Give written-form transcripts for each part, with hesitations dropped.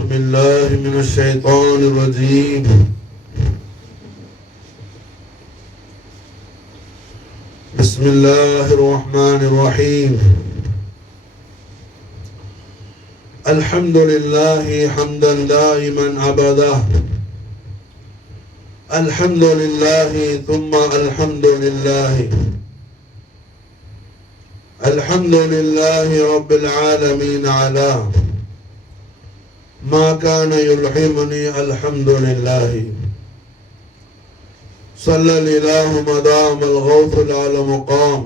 أعوذ بالله من الشيطان الرجيم. بسم الله الرحمن الرحيم. الحمد لله حمدا دائما أبدا. الحمد لله ثم الحمد لله. الحمد لله رب العالمين على ما كان يلحمني. الحمد لله صلى الإله مدام الغوث على مقام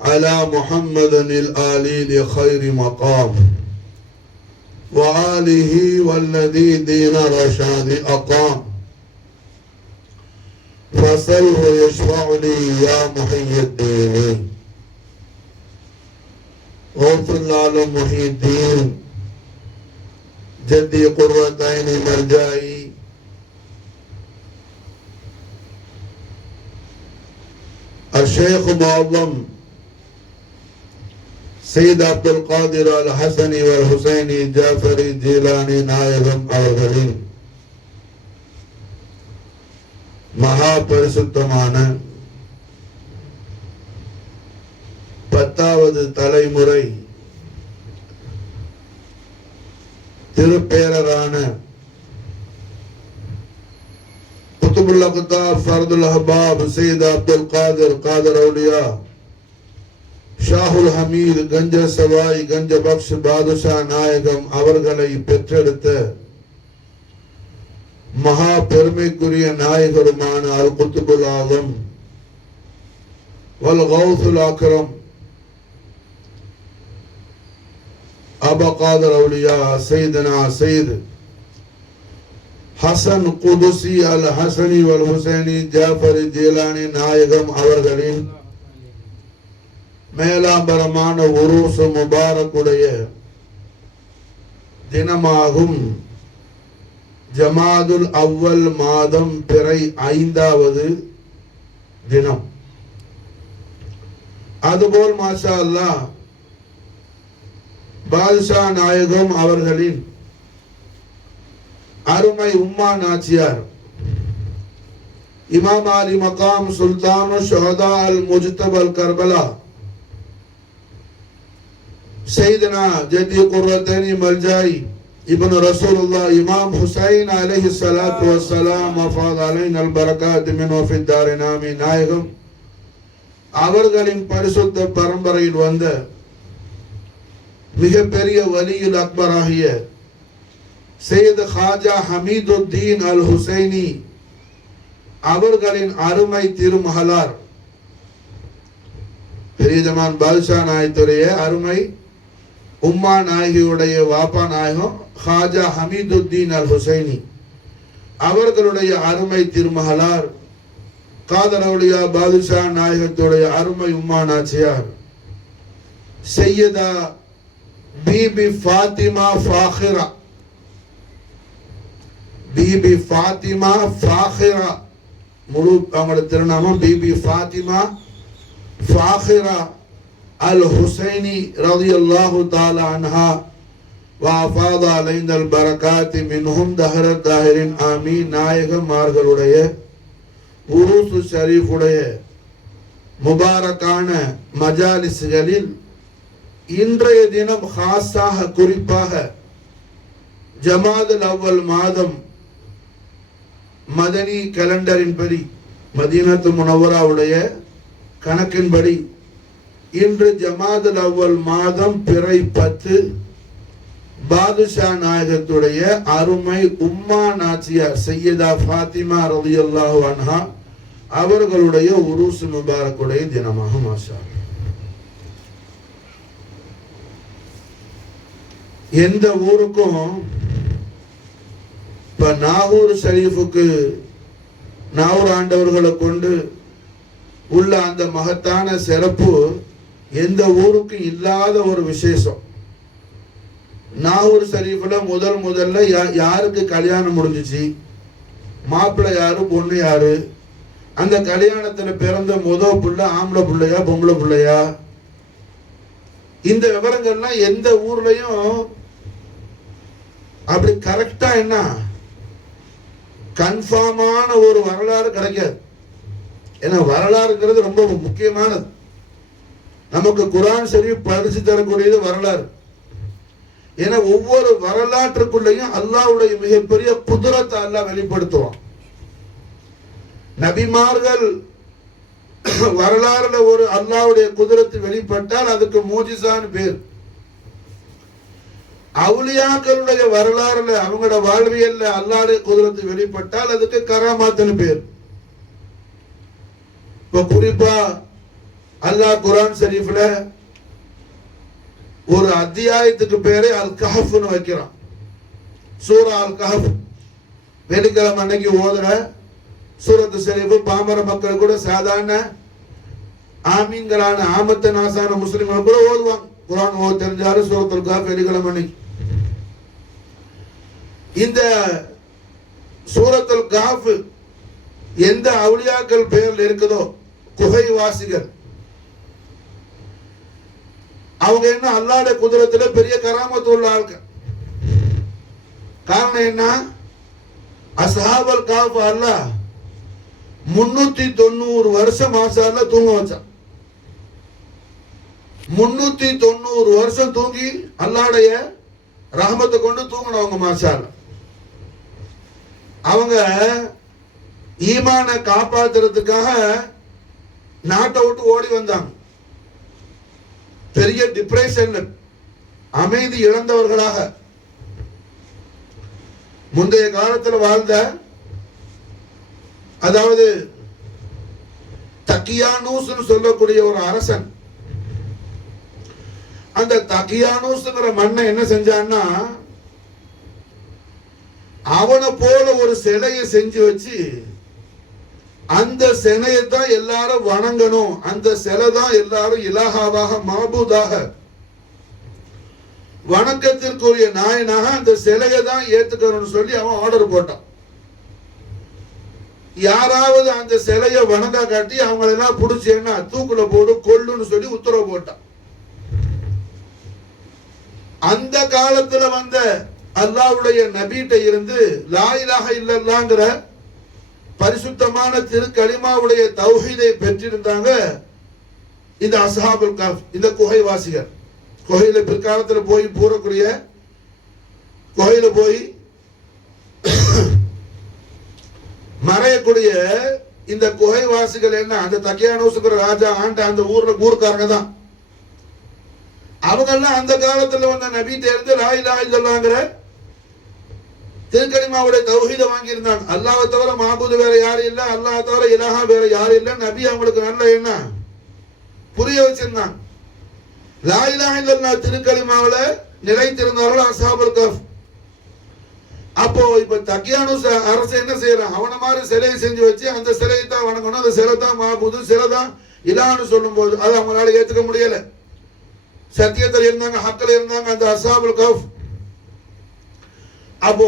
على محمد الآلي لخير مقام وآله والذي دين رشاد أقام فصله يشفع لي يا محي الدين. غوث العالم محي الدين جدي قرة عين مرجعي الشيخ معظم سيد عبد القادر الحسني والحسيني جعفري جيلاني நாயகம் அவர்களின் மகா பரிசுத்தமான 10வது தலைமுறை திருப்பேரரான குத்துபுல் அக்தாப் ஃபர்துல் அஹ்பாப் சையத் அப்துல் காதிர் காதர் அவுலியா ஷாஹுல் ஹமீத் கஞ்ச சவாய் கஞ்ச பக்ஷ் பாதுஷா நாயகம் அவர்களை பெற்றெடுத்த மகா பெருமைக்குரிய நாயகருமான அல் குத்துபுல் ஆலம் வல் கௌசுல் அக்ரம் அபா காதர் அவுலியா சையதுனா சையத் ஹசன் குதுசி அல் ஹசனி வல் ஹுசைனி ஜாஃபரி ஜீலானி நாயகம் அவர்களின் மேலாம்பரமான உருஸ் முபாரக்குடைய தினமாகும் ஜமாதுல் அவ்வல் மாதம் பிறை 5வது தினம். அதுபோல் மாஷா அல்லாஹ் பாதுஷா நாயகம் அவர்களின் அருமை உம்மா நாச்சியார் இமாம் அலி மகாம் சுல்தானு ஷஹதா அல் முஜ்தபல் கர்பலா சையதுனா ஜதி குர்ரத்தைனி மல்ஜாய் இப்னு ரசூலுல்லாஹ் இமாம் ஹுசைன் அலைஹி ஸலாத்து வஸ்ஸலாம் அஃபாத் அலைனா அல் பரகாத் மின்ஹு ஃபித் தாரின் ஆமீன் நாயகம் அவர்களின் பரிசுத்த பரம்பரையில் வந்த மிகப்பெரிய வலியுல் அக்பர் ஆகிய சையத் ஹாஜா ஹமீதுத்தீன் அல் ஹுசைனி அவர்களின் அருமை திருமகளார் பெரிய ஜமான் பாதுஷா நாயகத்துடைய அருமை உம்மா நாயகியுடைய வாப்பா நாயகம் ஹாஜா ஹமீதுத்தீன் அல் ஹுசைனி அவர்களுடைய அருமை திருமகளார் காதர் அவுலியா பாதுஷா நாயகத்துடைய அருமை உம்மா நாச்சியார் சையதா பீபி ஃபாத்திமா ஃபாஹிரா பீபி ஃபாத்திமா ஃபாஹிரா முழு அவங்களோட திருநாமம் பீபி ஃபாத்திமா ஃபாஹிரா அல் ஹுசைனி ரலியல்லாஹு தஆலா அன்ஹா வஅஃபாத அலைனல் பரகாத் மின்ஹும் தஹரத் தாஹிரின் ஆமீன் நாயகமார்களுடைய உருஸ் ஷரீஃபுடைய முபாரக்கான மஜாலிஸ்களில் இன்றைய தினம் ஹாஸாக குறிப்பாக ஜமாதுல் அவ்வல் மாதம் மதனி கேலண்டரின்படி மதீனத்து முனவராவுடைய கணக்கின்படி இன்று ஜமாதுல் அவ்வல் மாதம் பிறை 10 பாதுஷா நாயகத்துடைய அருமை உம்மா நாச்சியார் சையதா ஃபாத்திமா ரலியல்லாஹு அன்ஹா அவர்களுடைய உருஸ் முபாரக்குடைய தினமாக மாஷா அல்லாஹ். எந்த ஊருக்கும் இப்ப நாகூர் ஷரீஃபுக்கு நாகூர் ஆண்டவர்களை கொண்டு உள்ள அந்த மகத்தான சிறப்பு எந்த ஊருக்கு இல்லாத ஒரு விசேஷம். நாகூர் ஷரீஃப்ல முதல்ல யாருக்கு கல்யாணம் முடிஞ்சிச்சு, மாப்பிள்ளை யாரு, பொண்ணு யாரு, அந்த கல்யாணத்துல பிறந்த முதல் புள்ள ஆம்பளை பிள்ளையா பொம்பளை பிள்ளையா, இந்த விவரங்கள்லாம் எந்த ஊர்லயும் அப்படி கரெக்டா என்ன கன்ஃபார்மான ஒரு வரலாறு கிடைக்காது. ஏன்னா வரலாறுங்கிறது ரொம்ப முக்கியமானது. நமக்கு குர்ஆன் ஷரீஃப் படிச்சு தரக்கூடியது வரலாறு. ஏன்னா ஒவ்வொரு வரலாற்றுக்குள்ளேயும் அல்லாஹ்வுடைய மிகப்பெரிய குதிரத்தை அல்லாஹ் வெளிப்படுத்துவான். நபிமார்கள் வரலாறுல ஒரு அல்லாஹ்வுடைய குதிரத்து வெளிப்பட்டால் அதுக்கு மூஜிசான்னு பேர். அவுலியாக்களுடைய வரலாறுல அவங்களோட வாழ்வியல்ல அல்லாஹ்வுடைய குதிரத்து வெளிப்பட்டால் அதுக்கு கராமாத்துன்னு பேர். இப்ப குறிப்பா அல்லாஹ் குர்ஆன் ஷரீஃப்ல ஒரு அத்தியாயத்துக்கு பேரே அல் கஹஃப்னு வைக்கிறான். சூரா அல் கஹஃப் வெள்ளிக்கிழமை அன்னைக்கு ஓதுற சூரத்து ஷரீஃப் பாமர மக்கள் கூட சாதாரண ஆமீன்களான ஆமத்த நாசான முஸ்லிம்கள் கூட ஓதுவாங்க. குர்ஆன் ஓத தெரிஞ்சாலும் சூரத்துல் கஹஃப் வெள்ளிக்கிழமை அன்னைக்கு. இந்த சூரத்துல் கஹஃப் எந்த அவுலியாக்கள் பெயர்ல இருக்குதோ குகைவாசிகள் அவங்க என்ன அல்லாஹ்வுடைய குதிரத்துல பெரிய கராமத்து உள்ள ஆட்கள். காரணம் என்ன? அஸ்ஹாபுல் கஹஃப் அல்லாஹ் 390 வருஷம் மாஷாஅல்லா தூங்க வச்சான். 390 வருஷம் தூங்கி அல்லாஹ்வுடைய ரஹமத்தை கொண்டு தூங்கினவங்க மாஷாஅல்லா. அவங்க ஈமான காப்பாத்துறதுக்காக நாட்டை விட்டு ஓடி வந்தாங்க. பெரிய டிப்ரெஷன், அமைதி இழந்தவர்களாக. முந்தைய காலத்தில் வாழ்ந்த, அதாவது தக்கியானூஸ் சொல்லக்கூடிய ஒரு அரசன், அந்த தக்கியானூஸ்ங்கிற மண்ணை என்ன செஞ்சான்னா அவனை போல ஒரு சிலையை செஞ்சு வச்சு அந்த சிலையை தான் எல்லாரும் வணங்கணும், அந்த சிலை தான் எல்லாரும் இலாஹாவாக மாபூதாக வணக்கத்திற்குரிய நாயனாக அந்த சிலையை தான் ஏத்துக்கணும்னு சொல்லி அவன் ஆர்டர் போட்டான். யாராவது அந்த சிலையை வணங்க காட்டி அவங்களெல்லாம் பிடிச்சேன்னா தூக்குல போடு கொல்லுன்னு சொல்லி உத்தரவு போட்டான். அந்த காலத்துல வந்த அல்லாஹ்வுடைய நபிட்ட இருந்து லா இலாஹ இல்லல்லாஹ்ங்கற பரிசுத்தமான திருக்கலிமாவுடைய தௌஹீதை பெற்றிருந்தாங்க இந்த அஸ்ஹாபுல் கஹஃப், இந்த குகைவாசிகள். குகையில பிற்காலத்துல போய் பூரக்கூடிய குகையில போய் மறையக்கூடிய இந்த குகைவாசிகள் என்ன, அந்த தக்கியானூஸ்ங்கிற ராஜா ஆண்ட அந்த ஊர்க்காரங்க தான். அவங்க எல்லாம் அந்த காலத்துல வந்த நபிட்ட இருந்து லா இலாஹ இல்லல்லாஹ்ங்கற திருக்கலிமாவுடைய தௌஹீத வாங்கி இருந்தாங்க. அல்லாஹ்வை தவிர மாபூது வேற யாரும் இல்ல, அல்லாஹ் தவிர இலாஹா வேற யாரும் இல்ல. நபி அவங்களுக்கு நல்ல என்ன புரிய வச்சிருந்தாங்க. லா இலாஹ இல்லல்லாஹ் திருக்கலிமாவுல நிலைத்திருந்தார்கள் அஸ்ஹாபுல் கஹஃப். அப்போ இப்ப தக்கியானூஸ் அரசு என்ன செய்யறான், அவன மாதிரி சிலையை செஞ்சு வச்சு அந்த சிலையை தான் வணங்கணும், அந்த சிலை தான் மாபூது, சிலை தான் இலான்னு சொல்லும் போது அது அவங்களால ஏத்துக்க முடியல. சத்தியத்தில் இருந்தாங்க, ஹக்கில் இருந்தாங்க அந்த அஸ்ஹாபுல் கஹஃப். அப்போ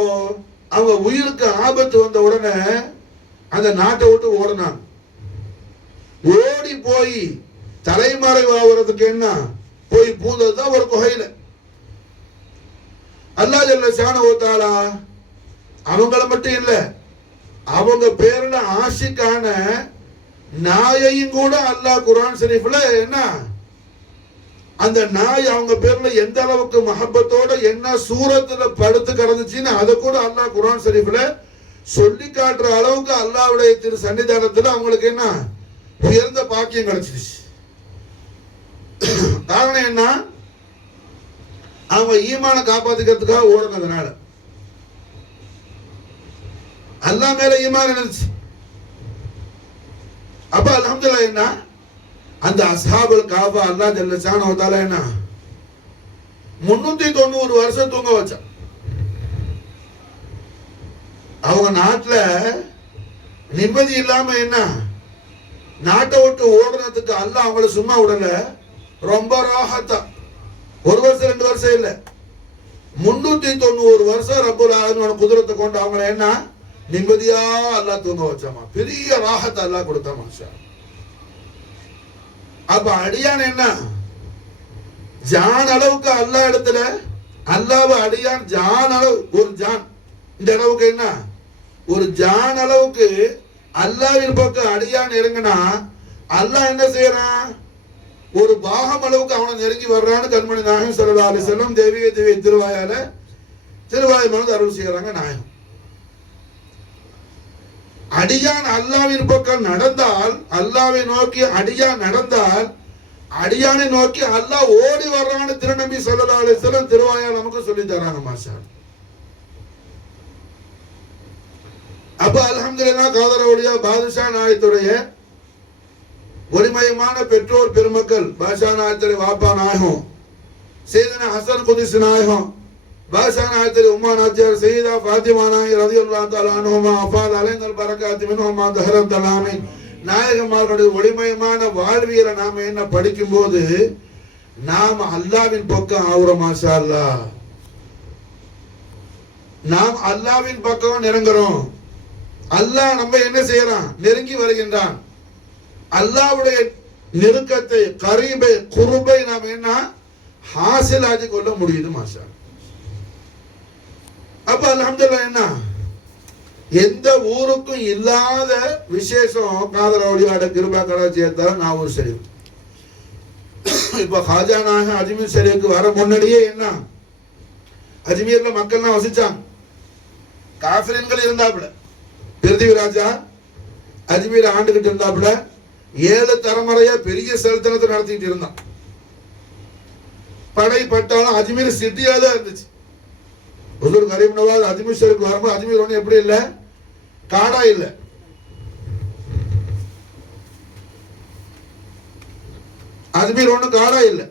அவங்க உயிருக்கு ஆபத்து வந்த உடனே அந்த நாட்டை விட்டு ஓடினாங்க. ஓடி போய் தலைமறைவாகிறதுக்கு என்ன போய் பூந்ததுதான் ஒரு குகையில. அல்லாஹ் ஜல்ல ஷானஹு வ தஆலா அவங்கள மட்டும் இல்ல, அவங்க பேர்ல ஆஷிக்கான நாயையும் கூட அல்லாஹ் குர்ஆன் ஷரீஃப்ல என்ன அந்த நாய் அவங்க பேர்ல எந்த அளவுக்கு மஹப்பத்தோட என்ன சூரத்துல படுத்து கிடந்துச்சுன்னு அதை கூட அல்லாஹ் குர்ஆன் ஷரீஃப்ல சொல்லி காட்டுற அளவுக்கு அல்லாஹ்வுடைய திரு சன்னிதானத்துல அவங்களுக்கு என்ன உயர்ந்த பாக்கியம் கிடைச்சிருச்சு. காரணம் என்ன, அவங்க ஈமான காப்பாத்திக்கிறதுக்காக ஓடுனதுனால. அல்லாஹ் மேல ஈமான் இருந்துச்சு. அப்ப அல்ஹம்துலில்லாஹ் என்ன அந்த அஸ்ஹாபுல் கஹஃப் அல்லாஹ் ஜல்ல ஷானஹு வ தஆலா என்ன 390 வருஷம் தூங்க வச்சான். அவங்க நாட்டுல நிம்மதி இல்லாம என்ன நாட்டை விட்டு ஓடுறதுக்கு அல்லாஹ் அவங்கள சும்மா விடல, ரொம்ப ராஹத்தா. ஒரு வருஷம் 2 வருஷம் இல்ல, 390 வருஷம் ரப்புல் ஆலமீன் குதிரத்தை கொண்டு அவங்கள என்ன நிம்மதியா அல்லாஹ் தூங்க வச்சாமா. பெரிய ராஹத்தை அல்லாஹ் கொடுத்தாமா. அப்ப அடியான் என்ன ஜான் அளவுக்கு அல்லாஹ் இடத்துல அல்லாஹ் அடியான் ஜான் அளவு, ஒரு ஜான் இந்த அளவுக்கு என்ன, ஒரு ஜான் அளவுக்கு அல்லாஹ்வின் பக்கம் அடியான் இறங்கினா அல்லாஹ் என்ன செய்யறான், ஒரு பாகம் அளவுக்கு அவனை நெருங்கி வர்றான்னு கண்மணி நாயகம் ஸல்லல்லாஹு அலைஹி வஸல்லம் தெய்வீக திருவாயால திருவாய் மனது அருள் செய்யறாங்க நாயகம். அடியான் அல்லாஹ்வின் பக்கம் நடந்தால், அல்லாஹ்வை நோக்கி அடியான் நடந்தால், அடியானை நோக்கி அல்லாஹ் ஓடி வர்றான்னு திருநபி ஸல்லல்லாஹு அலைஹி வஸல்லம் திருவாயால் நமக்கு சொல்லி தராங்க. மாஷா அப்ப அல்ஹம்துலில்லாஹ் காதரவுடைய பாதுஷா நாயத்துடைய ஒளிமயமான பெற்றோர் பெருமக்கள் பாஷா நாயத்துடைய வாப்பா நாயகம் சையதுனா ஹசன் குதிஸ் நாயகம், பாஷா நாயத்துடைய உம்மா நாச்சியார் சையதா ஃபாத்திமா நாயகி ரலியல்லாஹு தஆலா அன்ஹுமா அஃபால் அலைனல் பரக்காத் மின்ஹுமா தஹரத் தலாமை நாயகமார்களுடைய ஒளிமயமான வாழ்வியலை நாம என்ன படிக்கும் போது நாம் அல்லாஹ்வின் பக்கம் ஆகுறோம். மாஷா அல்லாஹ், நாம் அல்லாஹ்வின் பக்கம் நெருங்குறோம். அல்லாஹ் நம்ம என்ன செய்யறான், நெருங்கி வருகின்றான். அல்லாஹ்வுடைய நெருக்கத்தை, கரீபை, குர்பை நாம் என்ன ஹாசிலாக்கி கொள்ள முடியுது. மாஷா அப்ப அல்ஹம்துலில்லாஹ் என்ன, எந்த ஊருக்கும் இல்லாத விசேஷம் காதரவுடியாட கிருபா கலாச்சாரத்தால நான் ஒரு சரி. இப்ப ஹாஜா நாயகம் அஜ்மீர் ஷரீஃப்க்கு வர முன்னாடியே என்ன, அஜ்மீர்ல மக்கள்லாம் வசிச்சாங்க, காஃபிரீன்கள் இருந்தாப்புல. பிருத்திவிராஜா அஜ்மீர் ஆண்டுகிட்டு இருந்தாப்புல. 7 தலைமுறையா பெரிய செலுத்தனத்தை நடத்திட்டு இருந்தான். படை பட்டாலும் அஜ்மீர் சிட்டியா தான் இருந்துச்சு. ஹுசூர் கரீம் நவாஸ் அஜ்மீர் ஷரீஃப் வரும்போது அஜ்மீர் ஒண்ணு எப்படி இல்ல, காடா இல்ல. அஜ்மீர் ஒண்ணு காடா இல்ல.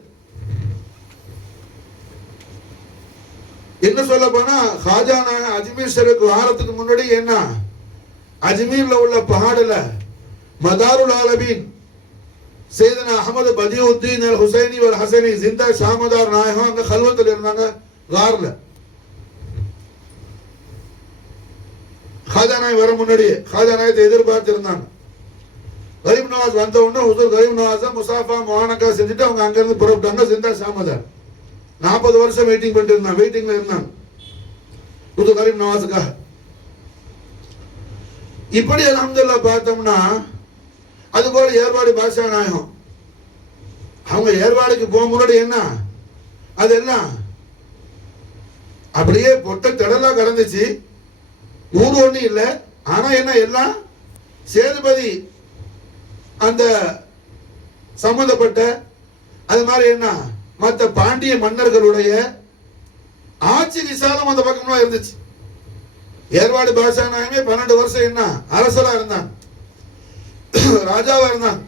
என்ன சொல்ல போனா ஹாஜா நாயகம் அஜ்மீர் ஷரீஃப் வாரத்துக்கு முன்னாடி என்ன, அஜ்மீர்ல உள்ள பஹாடுல மதாருல் ஆலமீன் சையதுனா அஹ்மத் பதியுத்தீன் அல் ஹுசைனி வல் ஹசனி ஜிந்தா ஷாமதார் நாயகம் அந்த கல்வத்துல இருந்தாங்க. கார்ல ஹாஜா நாயகம் வர முன்னாடியே ஹாஜா நாயகத்தை எதிர்பார்த்து இருந்தாங்க. கரீம் நவாஸ் வந்த உடனே ஹுசூர் கரீம் நவாஸை முசாஃபா முஆனகா செஞ்சுட்டு அவங்க அங்கிருந்து புறப்பட்டாங்க. ஜிந்தா ஷாமதார் 40 வருஷம் வெயிட்டிங் பண்ணிட்டு இருந்தாங்க, வெயிட்டிங்ல இருந்தாங்க ஹுசூர் கரீம் நவாஸுக்காக. இப்படி அல்ஹம்துலில்லாஹ் பார்த்தோம்னா அதுபோல ஏர்வாடி பாஷா நாயகம் அவங்க ஏர்வாடிக்கு போக முன்னாடி என்ன, அதெல்லாம் அப்படியே பொட்ட திடலா கடந்துச்சு. ஊர் ஒண்ணு இல்ல. ஆனா என்ன, எல்லாம் சேதுபதி அந்த சம்பந்தப்பட்ட அது மாதிரி என்ன மற்ற பாண்டிய மன்னர்களுடைய ஆட்சி விசாலம் அந்த பக்கம்லாம் இருந்துச்சு. ஏர்வாடி பாஷா நாயகமே 12 வருஷம் என்ன அரசரா இருந்தான், ராஜாவா இருந்தான்.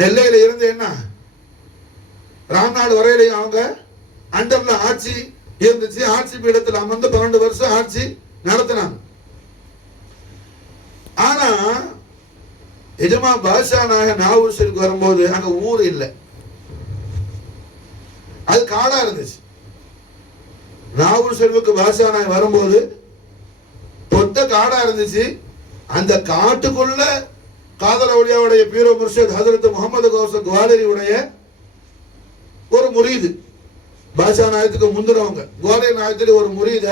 நெல்லையில இருந்து என்ன ராம்நாடு வரையிலையும் அவங்க அண்டர்ல ஆட்சி இருந்துச்சு. ஆட்சி பீடத்தில் அமர்ந்து 12 வருஷம் ஆட்சி நடத்தினாங்க. ஆனா எஜமா பாஷா நாயகன் நாகூர் ஷரீஃப் வரும்போது அங்க ஊர் இல்லை, அது காடா இருந்துச்சு. நாகூர் ஷரீஃப்க்கு பாஷா நாயகன் வரும்போது பொட்ட காடா இருந்துச்சு. அந்த காட்டுக்குள்ள காதர் அவுலியாவுடைய பீரோ முர்ஷித் ஹஜ்ரத் முகமது கௌஸ் குவாலிரியுடைய ஒரு முரீது, பாஷா நாயகத்துக்கு முந்தினவங்க குவாலியர் நாயகத்துல ஒரு முரீத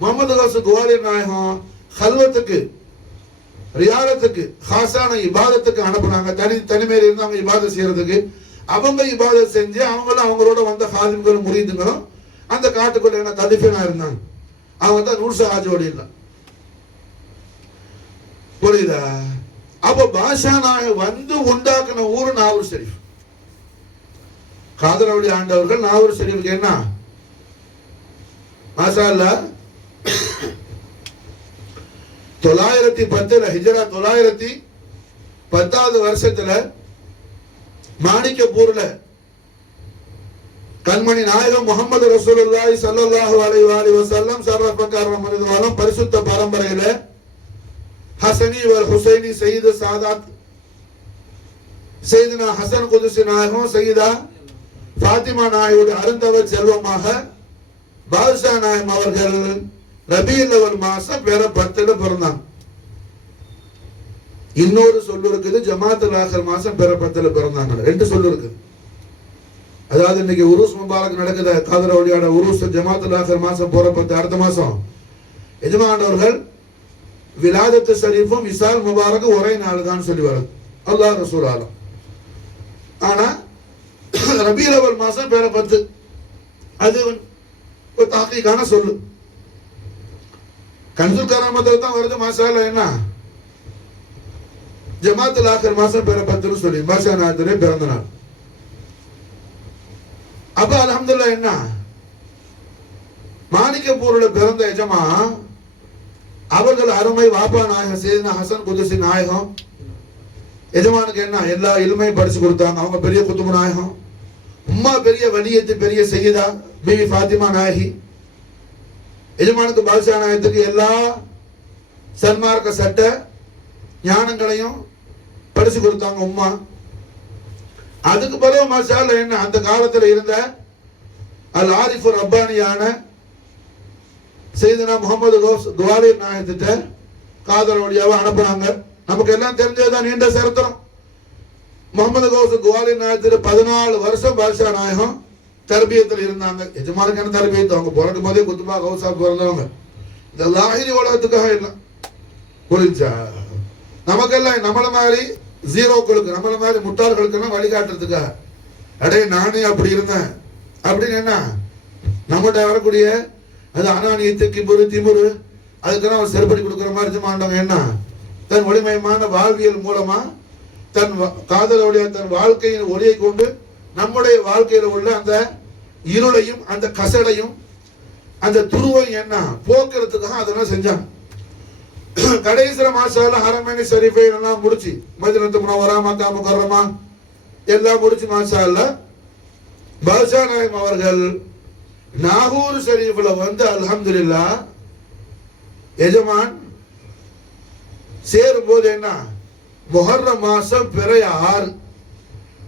முகமது கௌஸ் குவாலியர் நாயகம் ஹல்வத்துக்கு ரியாலத்துக்கு ஹாசான இபாதத்துக்கு அனுப்புனாங்க. தனிமையில இருந்து அவங்க இபாதத் செய்யறதுக்கு. அவங்க இபாதத் செஞ்சு அவங்களும் அவங்களோட வந்த ஹாதிம்களும் முரீதுங்களும் அந்த காட்டுக்குள்ள என்ன கதிஃபனா இருந்தாங்க. அவங்க தான் நூர்ஷா ஹாஜோடி இல்லை. புரியுதா? அப்ப பாஷா நாயகம் வந்து உண்டாக்குன ஊரு நாகூர் ஷரீஃப். காதர் அவுலியா ஆண்டவர்கள் நாகூர் ஷரீஃப்க்கு என்ன மாஷா அல்லாஹ் 910 ஹிஜ்ரா 910வது வருஷத்துல மாணிக்கப்பூர்ல கண்மணி நாயகம் முகமது ரசூலுல்லாஹி ஸல்லல்லாஹு அலைஹி வஸல்லம் சர்வபகாரம் மனிதவாலம் பரிசுத்த பரம்பரையில ஹசனி வல் ஹுசைனி சையது சாதாத் சையதுனா ஹசன் குதுசி நாயகம் சையதா ஃபாத்திமா நாயகோட அருந்தவர் செல்வமாக பாதுஷா நாயகம் அவர்கள் ரபியுல் அவல் மாசம் பிற 10ல பிறந்தாங்க. இன்னொரு சொல்லு இருக்குது, ஜமாத்துல் ஆஹிர் மாசம் பிற 10ல பிறந்தாங்க. 2 சொல்லு இருக்குது. அதாவது இன்னைக்கு உருஸ் முபாரக் நடக்குது, காதர் அவுலியாட உருஸ் ஜமாத்துல் ஆகிர் மாசம் போறப்ப அடுத்த மாசம் எஜமானவர்கள் விலாதத்து ஷரீஃபும் விசால் முபாரக் ஒரே நாள் தான் சொல்லி வருது அல்லாஹ் ரசூல் ஆலம். ஆனா ரபியுல் அவல் மாசம் பேர 10 அது ஒரு தாக்கீகான சொல்லு. கன்சுல் கராமத்தில் தான் வருது மாஷாஅல்லாஹ். என்ன ஜமாத்துல் ஆகிர் மாசம் பேர 10 சொல்லி மாஷா நாயத்துடைய பிறந்த நாள். அப்ப அல்ஹம்துலில்லாஹ் என்ன மாணிக்கப்பூரோட பிறந்த எஜமா அவர்கள் அருமை வாப்பா நாயகம் சையதுனா ஹசன் குதுசி நாயகம் எஜமானுக்கு என்ன எல்லா இல்மையும் படிச்சு கொடுத்தாங்க. அவங்க பெரிய குத்துபு நாயகம், உம்மா பெரிய வலியத்து பெரிய சையதா பிவி ஃபாத்திமா நாயகி. எஜமானுக்கு பாதுஷா நாயகத்துக்கு எல்லா சன்மார்க்க சட்ட ஞானங்களையும் படிச்சு கொடுத்தாங்க உம்மா. அதுக்கு பிறகு மாஷாஅல்லா என்ன அந்த காலத்தில் இருந்த அல் ஆரிஃபு ரப்பானியான சையதுனா முகமது குவாலியர் நாயகத்திட்ட காதர் வழியாவை அனுப்புனாங்க. நமக்கு எல்லாம் தெரிஞ்சதுதான் நீண்ட சரித்திரம். முகமது கௌஸ் குவாலியர் நாயகத்திட்ட 14 வருஷம் பாதுஷா நாயகம் தர்பியத்தில் இருந்தாங்க. எஜமானுக்கு என்ன தர்பியத்து? அவங்க பிறக்கும் போதே குத்துபா கௌசா பிறந்தவங்க. இந்த லாஹிரி உலகத்துக்காக இல்லை புரிஞ்சா. நமக்கெல்லாம் நம்மள மாதிரி ஜீரோக்களுக்கு நம்மள மாதிரி முட்டாள்களுக்கு வழிகாட்டுறதுக்காக அடே நானே அப்படி இருந்தேன் அப்படின்னு என்ன நம்மகிட்ட வரக்கூடிய அது அனானியத்து கிபுரு திமுரு அதுக்கெல்லாம் ஒரு செருப்படி கொடுக்குற மாதிரி ஜமாண்டவங்க என்ன தன் ஒளிமயமான வாழ்வியல் மூலமா தன் காதலுடைய தன் வாழ்க்கையின் ஒளியை கொண்டு நம்முடைய வாழ்க்கையில் உள்ள அந்த இருளையும் அந்த கசடையும் அந்த துருவையும் என்ன போக்குறதுக்காக அதெல்லாம் செஞ்சாங்க. கடைசில மாஷாஅல்லாஹ் ஹரமைனி ஷரீஃபை எல்லாம் முடிச்சு மதீனத்து முனவ்வரா மக்கா முகர்ரமா எல்லாம் முடிச்சு மாஷாஅல்லாஹ் பாதுஷா நாயகம் அவர்கள் நாகூர் ஷரீஃப்ல வந்து அல்ஹம்துலில்லாஹ் எஜமான் சேரும் போது என்ன முஹர்ரம் மாசம் பிற 6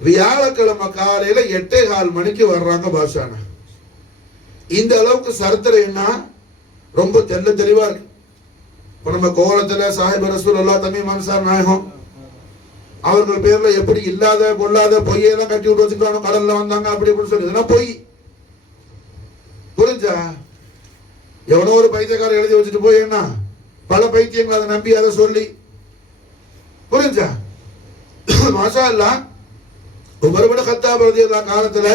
வியாழக்கிழமை காலையில 8:15 மணிக்கு வர்றாங்க பாஷான. இந்த அளவுக்கு சரித்திரம் என்ன ரொம்ப தெளிவா இருக்கு. இப்ப நம்ம கோலத்துல சாஹிப் ரசூலுல்லாஹ் தமீம் அன்சார் நாயகம் அவர்கள் பேர்ல எப்படி இல்லாத பொல்லாத பொய்யெல்லாம் கட்டி விட்டு வச்சுக்கிறாங்க. கடல்ல வந்தாங்க அப்படி இப்படின்னு சொல்லி இதெல்லாம் பொய். புரிஞ்சா? எவனோ ஒரு பைத்தியக்காரர் எழுதி வச்சுட்டு போய் என்ன பல பைத்தியங்கள் அதை நம்பி அதை சொல்லி புரிஞ்சா? மாஷா அல்லாஹ் உமர் இப்னு கத்தாப் ரலியல்லாஹு காலத்துல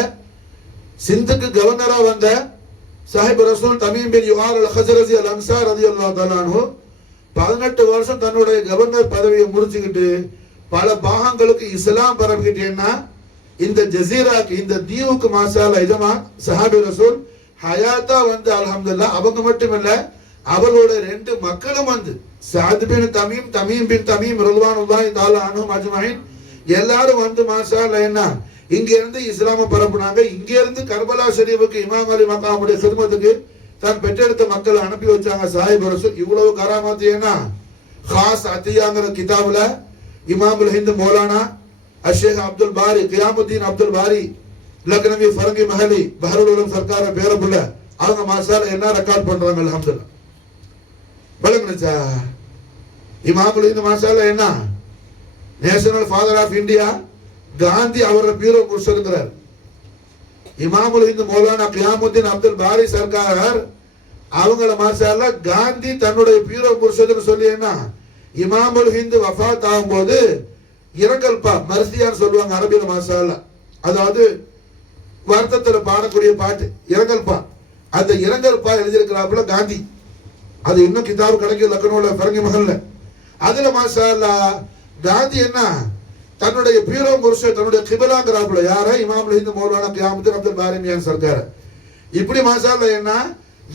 சிந்துக்கு கவர்னரா வந்த சாஹிப் ரசூல் தமீம் பின் யுஆர் அல் ஹஜ்ரஜி அல் அன்சார் ரலியல்லாஹு தஆலா அன்ஹு 18 வருஷம் தன்னுடைய கவர்னர் பதவியை முடிச்சுக்கிட்டு பல பாகங்களுக்கு இஸ்லாம் பரப்பிக்கிட்டேன்னா இந்த ஜசீராக்கு இந்த தீவுக்கு மாஷாஅல்லாஹ் இதமா சஹாபி ரசூல் ஹயாத்தா வந்து அல்ஹம்துலில்லாஹ் அவங்க மட்டுமல்ல அவர்களோட 2 மக்களும் வந்து சாத் பின் தமீம் தமீம் பின் தமீம் ரலியல்லாஹு தஆலா அன்ஹும் அஜ்மஈன் எல்லாரும் வந்து மாஷாஅல்லாஹ் என்ன இங்க இருந்து இஸ்லாம பரப்புனாங்க. இங்க இருந்து கர்பலா ஷரீஃபுக்கு இமாம் அலி மக்காமுடைய ஹிதமத்துக்கு தான் பெற்றெடுத்த மக்கள் அனுப்பி வச்சாங்க சாஹிப் ரசூல். இவ்வளவு கராமத்து என்ன खास அத்தியாங்கிற கிதாபுல இமாமுல் ஹிந்த் மௌலானா அஷேக் அப்துல் பாரி கியாமுத்தீன் அப்துல் பாரி லக்னவி ஃபரங்கி மஹலி பஹருல் உலம் சர்க்கார பேரபுல்ல அவங்க மாஷாஅல்லாஹ் என்ன ரெக்கார்ட் பண்றாங்க அல்ஹம்துலில்லாஹ். பலங்கச்சா இமாமுல் ஹிந்த் மாஷாஅல்லாஹ் என்ன national father of India Gandhi அவரோட பீரோ முர்ஷிதுங்கிறார். இமாமுல் ஹிந்த் மௌலானா கியாமுத்தீன் அப்துல் பாரி சர்க்கார் அவங்கள மாஷாஅல்லாஹ் காந்தி தன்னுடைய பீரோ முர்ஷிதுன்னு சொல்லி என்ன இமாமுல் ஹிந்த் வஃபாத் ஆகும்போது இரங்கல்பா மர்சியான்னு சொல்லுவாங்க அரபியில மாஷாஅல்லாஹ். அதாவது வார்த்தத்துல பாடக்கூடிய பாட்டு இரங்கல்பா. அந்த இரங்கல்பா எழுதியிருக்கிறாப்புல காந்தி. அது இன்னும் கிதாபு கிடைக்கும் லக்னோல ஃபரங்கி மஹல்ல. அதுல மாஷாஅல்லாஹ் காந்தி என்ன தன்னுடைய பீரோ முர்ஷித் தன்னுடைய கிபிலாங்கிறாப்புல யார இமாமுல் ஹிந்த் மௌலானா கியாமுத்தீன் அப்துல் பாரி மியான் சர்க்கார். இப்படி மாஷாஅல்லாஹ் என்ன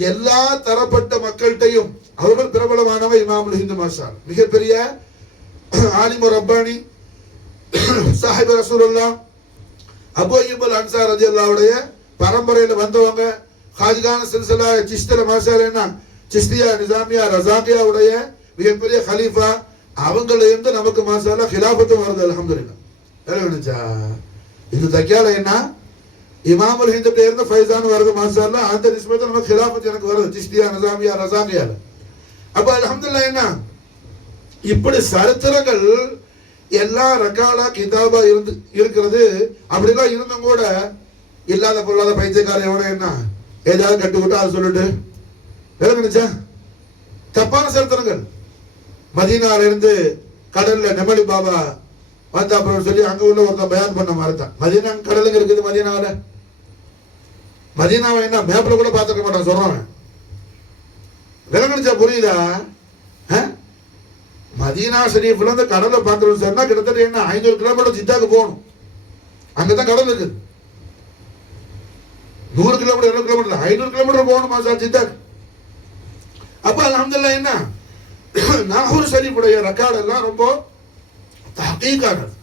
எல்லா தரப்பட்ட மக்கள்கிட்டையும் அவர்கள் பிரபலமானவ இமாமுல் ஹிந்த் மாஷாஅல்லாஹ். மிகப்பெரிய ஆலிம் ரப்பானி சாஹிப் ரசூலுல்லாஹ் அபூ அய்யூப் அல் அன்சார் ரலியல்லாஹுடைய பரம்பரையில வந்தவங்க. ஹாஜிகான சில்சிலா சிஷ்தில மாஷாஅல்லாஹ் என்ன சிஷ்தியா நிசாமியா ரஸாகியா உடைய மிகப்பெரிய கலீஃபா அவங்கள இருந்து நமக்கு மாஷாஅல்லாஹ் கிலாஃபத்தும் வருது அல்ஹம்துலில்லாஹ். தெரியுச்சா? இந்த தக்கியால என்ன இமாமுல் ஹிந்த் இருந்து ஃபைசான் வருது மாஷாஅல்லாஹ். அந்த நிஸ்பத்துல நமக்கு கிலாஃபத் எனக்கு வருது சிஷ்தியா நிசாமியா ரஸாகியா. அப்ப அல்ஹம்துலில்லாஹ் என்ன இப்படி சரித்திரங்கள் எல்லா ரெக்கார்டா கிதாபா இருக்கிறது. அப்படிலாம் இருந்தும் கூட இல்லாத பொருளாத பைத்தியக்காரன் எவனோ என்ன ஏதாவது கட்டுக்கிட்டா அதை சொல்லிட்டு நினைச்சா தப்பான சரித்திரங்கள். மதீனால இருந்து கடல்ல நெமலி பாபா வந்தா அப்புறம் சொல்லி அங்க உள்ள ஒருத்தன் பயான் பண்ண மாதிரிதான். மதீனா கடலுங்க இருக்குது. மதீனாவை என்ன மேப்ல கூட பார்த்துக்க மாட்டான் சொல்றான். விளங்கணிச்சா புரியுதா? மதீனா ஷரீஃப்ல இருந்து கடலை பார்க்கணும்னு சொன்னா கிட்டத்தட்ட என்ன 500 கிலோமீட்டர் ஜித்தாக்கு போகணும். அங்கதான் கடல் இருக்குது. 100 கிலோமீட்டர் 200 கிலோமீட்டர் 500 கிலோமீட்டர் போகணுமா சார் ஜித்தாக்கு? அப்ப அல்ஹம்துலில்லாஹ் என்ன நாகூர் ஷரீஃபுடைய ரெக்கார்ட் எல்லாம் ரொம்ப தஹ்கீகானது.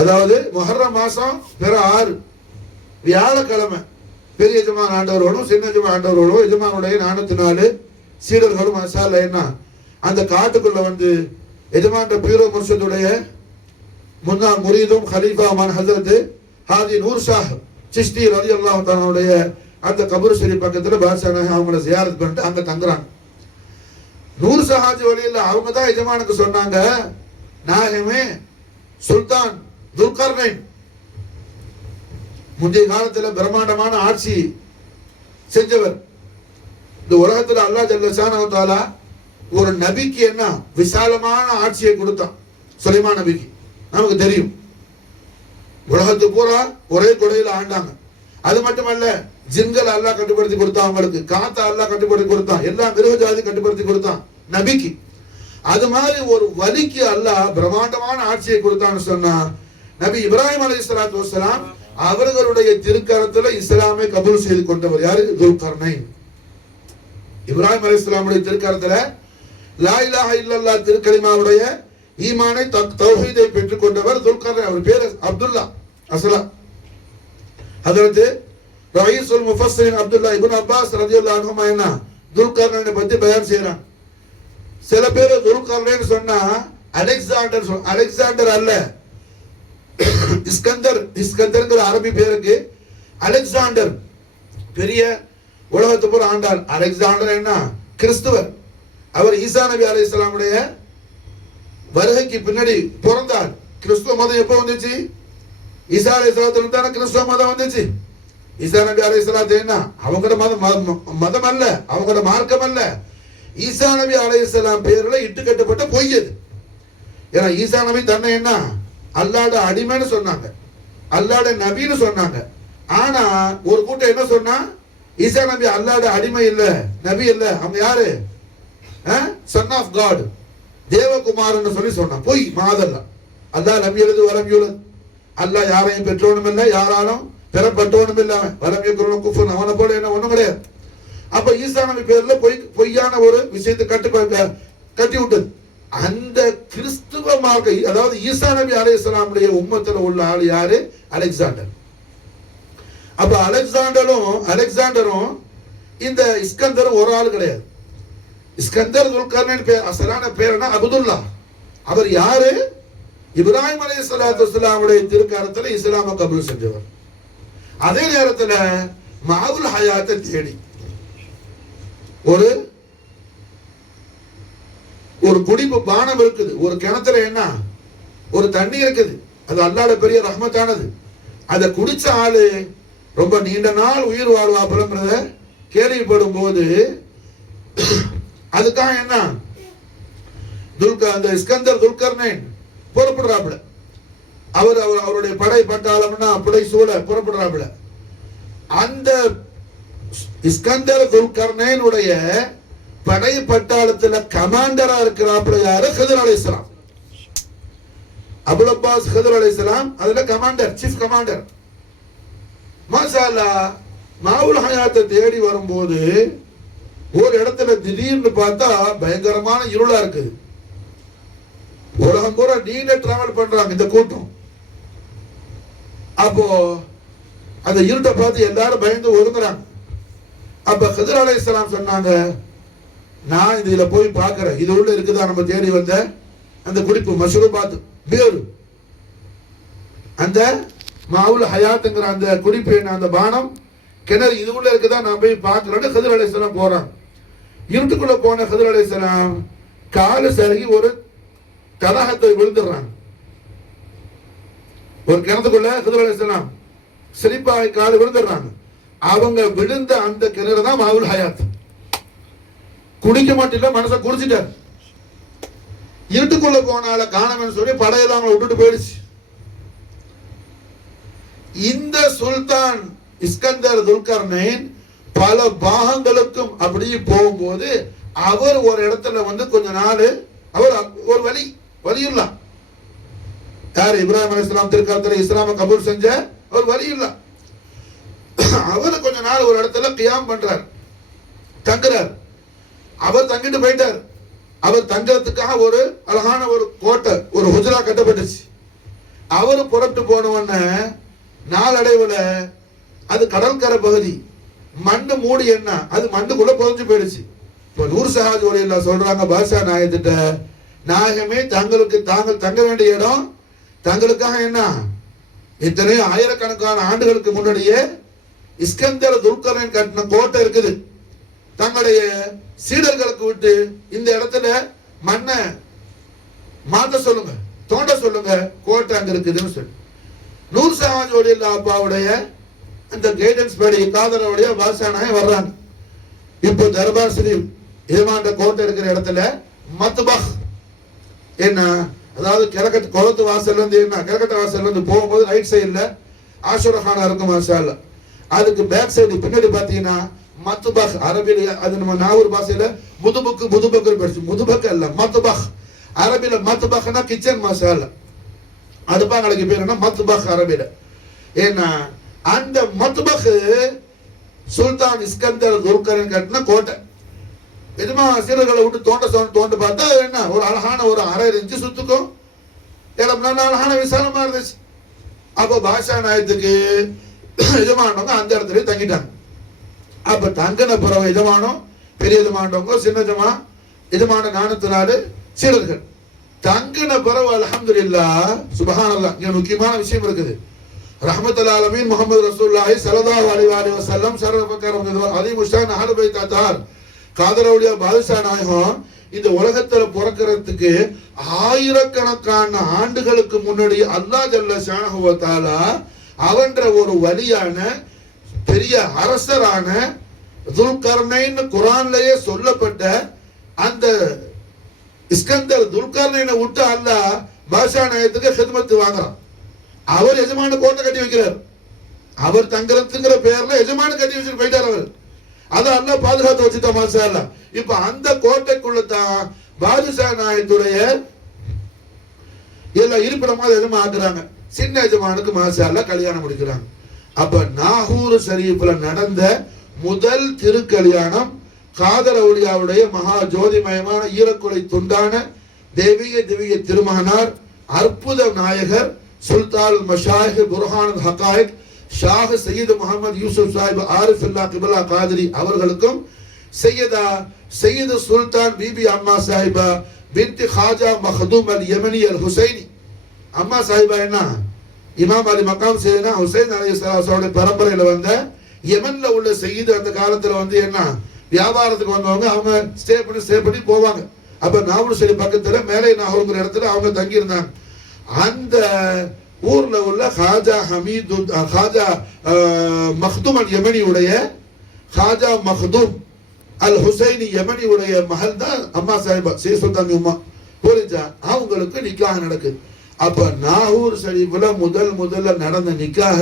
அதாவது முஹர்ரம் மாசம் பிற 6 வியாழக்கிழமை பெரிய எஜமான் ஆண்டவரோடும் சின்ன எஜமான் ஆண்டவரோடும் எஜமானுடைய 404 சீடர்களும் மசாலா என்ன அந்த காட்டுக்குள்ள வந்து எஜமான் பீரோ முர்ஷிதுடைய முன்னாள் முரீதும் ஹலீஃபாமான் ஹஜரத் ஹாஜி நூர் ஷாஹ் சிஷ்தி ரலியல்லாஹு தஆலாவுடைய அந்த கபர் ஷரீஃப் பக்கத்துல பாஷா அவங்கள ஜியாரத் பண்ணிட்டு அங்க தங்குறாங்க. நூர் ஷாஹாஜி வழியில் அவங்க தான் எஜமானுக்கு சொன்னாங்க, நாயகமே சுல்தான் துல்கர்னைன் முந்தைய காலத்துல பிரம்மாண்டமான ஆட்சி செஞ்சவர். இந்த உலகத்துல அல்லாஹ் ஜல்ல ஷானஹு வ தஆலா ஒரு நபிக்கு என்ன விசாலமான ஆட்சியை கொடுத்தான். சுலைமான் நபிக்கு நமக்கு தெரியும். உலகத்து பூரா ஒரே கொடையில ஆண்டாங்க. அது மட்டுமல்ல, ஜின்கள் அல்லாஹ் கட்டுப்படுத்தி கொடுத்தான், அவங்களுக்கு காத்த அல்லாஹ் கட்டுப்படுத்தி கொடுத்தான், எல்லா மிருக ஜாதி கட்டுப்படுத்தி கொடுத்தான் நபிக்கு. அது மாதிரி ஒரு வலிக்கு அல்லாஹ் பிரம்மாண்டமான ஆட்சியை கொடுத்தான்னு சொன்னா நபி இப்ராஹிம் அலைஹிஸ்ஸலாத்து வஸ்ஸலாம் அவர்களுடைய திருக்கரத்துல இஸ்லாமை கபூல் செய்து கொண்டவர் யாரு? துல்கர்னைன். இப்ராஹிம் அலைஹிஸ்ஸலாமுடைய திருக்கரத்துல லா இலாஹ இல்லல்லாஹ் திருக்கலிமாவுடைய ஈமானை தௌஹீதை பெற்றுக் கொண்டவர் துல்கர்னைன். அவர் பேர் அப்துல்லா அஸ்லா. ஹஜரத் ரயீசுல் முஃபஸ்ஸிரின் அப்துல்லா இப்னு அப்பாஸ் ரலியல்லாஹு அன்ஹுமா என்ன துல்கர்னைனை பத்தி பயான் செய்றாங்க. சில பேர் துல்கர்னைன் சொன்னா அலெக்சாண்டர் அல்ல, இஸ்கந்தர் அரபி பேருக்கு அலெக்சாண்டர் பெரிய உலகத்து போற ஆண்டாள். அலெக்சாண்டர் என்ன கிறிஸ்துவர். அவர் ஈசா நபி அலைஹிஸ்ஸலாமுடைய வருகைக்கு பின்னாடி பிறந்தார். கிறிஸ்துவ மதம் எப்போ வந்துச்சு? ஈசா அலைஹிஸ்ஸலாத்துல தான கிறிஸ்துவ மதம் வந்துச்சு. ஈசா நபி அலைஹிஸ்ஸலாத்து என்ன அவங்களோட மதம் அல்ல, அவங்களோட மார்க்கம் அல்ல. ஈசா நபி அலைஹிஸ்ஸலாம் பேர்ல இட்டு கட்டப்பட்ட பொய் அது. ஏன்னா ஈசா நபி தன்னை என்ன அல்லாஹ்வோட அடிமைன்னு சொன்னாங்க, அல்லாஹ்வோட நபின்னு சொன்னாங்க. ஆனா ஒரு கூட்டம் என்ன சொன்னா, ஈசா நபி அல்லாஹ்வோட அடிமை இல்ல, நபி இல்ல, அவங்க யாரு? சன் ஆஃப் காட், தேவகுமாரன் சொல்லி சொன்னான். பொய் மாதல்ல. அல்லாஹ் நபி எழுது வரம் யூலத், அல்லாஹ் யாரையும் பெற்றோனும் இல்லை, யாராலும் பெறப்பட்டவனும் இல்லை. வரம் யக்குரும் குஃபுர், அவனை போல என்ன ஒண்ணும் கிடையாது. அப்ப ஈசா நபி பேர்ல பொய்யான ஒரு விஷயத்தை கட்டி விட்டது. அந்த கிறிஸ்துவ மார்க்க, அதாவது ஈசா நபி அலைஹிஸ்ஸலாமுடைய உம்மத்துல உள்ள ஆள் யாரு? அலெக்சாண்டர். அப்ப அலெக்சாண்டரும் இந்த இஸ்கந்தரும் ஒரு ஆள் கிடையாது. இஸ்கந்தர் துல்கர்னைன் பேர் அசலான பேர்னா அப்துல்லா. அவர் யாரு? இப்ராஹிம் அலைஹிஸ்ஸலாத்து வஸ்ஸலாமுடைய திருக்கரத்துல இஸ்லாமை கபூல் செஞ்சவர். அதே நேரத்துல மாவுல் ஹயாத்தை தேடி ஒரு குடிப்பு பானம் இருக்குது, ஒரு கிணத்துல என்ன ஒரு தண்ணி இருக்குது, அது அல்லாஹ்வோட பெரிய ரஹ்மத்தானது. அதை குடிச்ச ஆளு ரொம்ப நீண்ட நாள் உயிர் வாழ்வாப்புறத கேள்விப்படும் போது அதுக்காக என்ன அந்த இஸ்கந்தர் துல்கர்னைன் புறப்படுறாப்புல. அவருடைய படை பட்டாளம்னா புடை சூழ புறப்படுறாப்புல. அந்த இஸ்கந்தர் துல்கர்னைனுடைய படை பட்டாளத்துல கமாண்டரா இருக்கிறாப்புல யாரு? ஹிதர் அலைஹிஸ்ஸலாம். அபுல் அப்பாஸ் ஹிதர் அலைஹிஸ்ஸலாம் அதுல கமாண்டர், சீஃப் கமாண்டர். மாஷா அல்லாஹ் மாவுல் ஹயாத்தை தேடி வரும்போது ஒரு இடத்துல திடீர்னு பார்த்தா பயங்கரமான இருளா இருக்குது. உலகம் பூரா நீண்ட டிராவல் பண்றாங்க இந்த கூட்டம். அப்போ அந்த இருட்டை பார்த்து எல்லாரும் பயந்து ஒதுங்குறாங்க. அப்ப ஹிதர் அலைஹிஸ்ஸலாம் சொன்னாங்க, நான் இதுல போய் பார்க்கிறேன், இது உள்ள இருக்குதா நம்ம தேடி வந்த அந்த குடிப்பு மஷ்ரூபாத் பேரு, அந்த மாவுல் ஹயாத்துங்கிற அந்த குடிப்பு என்ன அந்த பானம் கிணறு இது உள்ள இருக்குதா நான் போய் பார்க்கிறேன்னு ஹிதர் அலைஹிஸ்ஸலாம் போறாங்க. இருட்டுக்குள்ள போன ஹிதர் அலைஹிஸ்ஸலாம் காலு சருகி ஒரு தடாகத்தை விழுந்துடுறாங்க. ஒரு கிணத்துக்குள்ள ஹிதர் அலைஹிஸ்ஸலாம் ஸ்லிப்பாகி காடு விழுந்துடுறாங்க. அவங்க விழுந்த அந்த கிணறு தான் மாவுல் ஹயாத். குடிக்க மாட்டேன் மனசை குடிச்சிட்டார். இருட்டுக்குள்ள போனால காணவன் சொல்லி படையெல்லாம் அவங்களை விட்டுட்டு போயிடுச்சு. இந்த சுல்தான் இஸ்கந்தர் துல்கர்னைன் பல பாகங்களுக்கும் அப்படியே போகும்போது அவர் ஒரு இடத்துல வந்து கொஞ்ச நாள் அவர் ஒரு வலியுல்லா யார் இப்ராஹிம் அலைஹிஸ்ஸலாம் திருக்காலத்துல இஸ்லாம கபூல் செஞ்ச ஒரு வலியுல்லா. அவர் கொஞ்ச நாள் ஒரு இடத்துல கியாம் பண்றார், தங்குறார். அவர் தங்கிட்டு போயிட்டார். அவர் தங்கறதுக்காக ஒரு அழகான ஒரு கோட்டை, ஒரு ஹுஜ்ரா கட்டப்பட்டுச்சு. அவரு புறப்பட்டு போனவொன்ன நாளடைவுல அது கடற்கரை பகுதி, மண்ணு மூடி என்ன அது மண்ணுக்குள்ள புதைஞ்சு போயிடுச்சு. இப்போ நூறு சஹாஜோட எல்லாம் சொல்றாங்க பாஷா நாயத்திட்ட, நாயகமே தாங்கள் தங்க வேண்டிய இடம் தங்களுக்காக என்ன இத்தனையோ ஆயிரக்கணக்கான ஆண்டுகளுக்கு முன்னாடியே இஸ்கந்தர் துல்கர்னைன் கட்டின கோட்டை இருக்குது. தங்களுடைய சீடர்களுக்கு விட்டு இந்த இடத்துல மண்ணை மாத்த சொல்லுங்க, தோண்ட சொல்லுங்க, கோட்டை அங்க இருக்குதுன்னு சொல்லி நூறு சஹாஜோட அப்பாவுடைய அந்த கைடன்ஸ் படி காதலோடைய பாஷானாய் வர்றாங்க. இப்போ தர்பார் ஷரீப் எஜமாண்ட கோட்டை இருக்கிற இடத்துல மத்பஹ் என்ன, அதாவது கிழக்கட்டு குளத்து வாசல்ல இருந்து என்ன கிழக்கட்ட வாசல்ல இருந்து போகும்போது ரைட் சைடுல ஆஷுரஹானா இருக்கும் மாஷாஅல்லா. அதுக்கு பேக் சைடு பின்னாடி பாத்தீங்கன்னா மத்பஹ், அரபில அது நம்ம நாகூர் பாஷையில முதுபக்கு படிச்சு, முதுபக் அல்ல மத்பஹ். அரபில மத்பஹ்னா கிச்சன் மாஷாஅல்லா. அடுப்பாங்களுக்கு பேர் என்ன மத்பஹ் அரபில. ஏன்னா அந்த மத்பஹ் சுல்தான் இஸ்கந்தர் துல்கர்னைன் கட்டின கோட்டை. எதுமா சீரர்களை விட்டு தோண்ட பார்த்தா என்ன ஒரு அழகான ஒரு அறை இருந்துச்சு, சுத்துக்கும் இடம் நல்ல அழகான விசாலமா இருந்துச்சு. அப்போ பாஷா நாயத்துக்கு எஜமானவங்க அந்த இடத்துல தங்கிட்டாங்க. அப்ப தங்கின பிறகு எஜமானம் பெரிய எஜமானவங்க சின்ன எஜமான 404 சீரர்கள் தங்கின பிறகு அல்ஹம்துலில்லாஹ் சுப்ஹானல்லாஹ். இங்க முக்கியமான விஷயம் இருக்குது. ரஹ்மத்துல் ஆலமீன் முஹம்மது ரசூலுல்லாஹி ஸல்லல்லாஹு அலைஹி வஸல்லம் சர்வபக்கரம் அதீமுஷான் அஹ்லு பைத் அத்தார் காதரவுடைய பாதுஷா நாயகம் இந்த உலகத்துல பிறக்கிறதுக்கு ஆயிரக்கணக்கான ஆண்டுகளுக்கு முன்னாடி அல்லாஹ் ஜல்ல ஷானஹு வ தஆலா அவன்ற ஒரு வலியான பெரிய அரசரான துல்கர்னைன் குர்ஆன்லயே சொல்லப்பட்ட அந்த இஸ்கந்தர் துல்கர்னைனை விட்டு அல்லாஹ் பாஷா நாயகத்துக்கு ஹித்மத் வாங்குறான். அவர் எஜமான கோட்டை கட்டி வைக்கிறார். அவர் தங்கறதுங்கிற பேர்ல எஜமான கட்டி வச்சுட்டு போயிட்டார். அவர் அதை அல்லாஹ் பாதுகாத்து வச்சுட்டா மாஷா அல்லாஹ். இப்ப அந்த கோட்டைக்குள்ள தான் பாதுஷா நாயகத்துடைய எல்லாம் இருப்பிடமா எஜமா ஆக்குறாங்க. சின்ன எஜமானுக்கு மாஷா அல்லாஹ் கல்யாணம் முடிக்கிறாங்க. அப்ப நாகூர் ஷரீஃப்ல நடந்த முதல் திருக்கல்யாணம் காதர் அவுலியாவுடைய மகா ஜோதிமயமான ஈரக்குலை துண்டான தெய்வீக திருமகனார் அற்புத நாயகர் சுல்தான் மஷாயிக் புர்ஹானுல் ஹகாயிக் ஷாஹ் சையீத் முஹம்மது யூசுப் சாஹிப் ஆரிஃபுல்லா கிப்லா காதிரி அவர்களுக்கும் சையீத் சுல்தான் பிபி அம்மா சாஹிபா பின்த் ஹாஜா மக்தூம் அல் யமனி அல் ஹுசைனி. அம்மா சாஹிபா என்ன இமாம் அலி மகாம் செய்தனா ஹுசைன் அலைஹிஸ்ஸலாமுடைய பரம்பரையில வந்த யமன்ல உள்ள சையீத். அந்த காலத்துல வந்து என்ன வியாபாரத்துக்கு வந்தவங்க அவங்க ஸ்டே பண்ணி போவாங்க. அப்ப நாகூர் ஷரீஃப் பக்கத்துல மேலே நாகூர்ங்கிற இடத்துல அவங்க தங்கி இருந்தாங்க. அந்த ஊர்ல உள்ள ஹாஜா மக்தூம் அல் யமனி உடைய ஹாஜா மக்தூம் அல் ஹுசைனி யமனி உடைய மகள் தான் அம்மா சாஹிபா சுல்தான் உம்மா புரிஞ்சா. அவங்களுக்கு நிக்காஹ் நடக்குது. அப்ப நாகூர் ஷரீஃப்ல முதல்ல நடந்த நிக்காஹ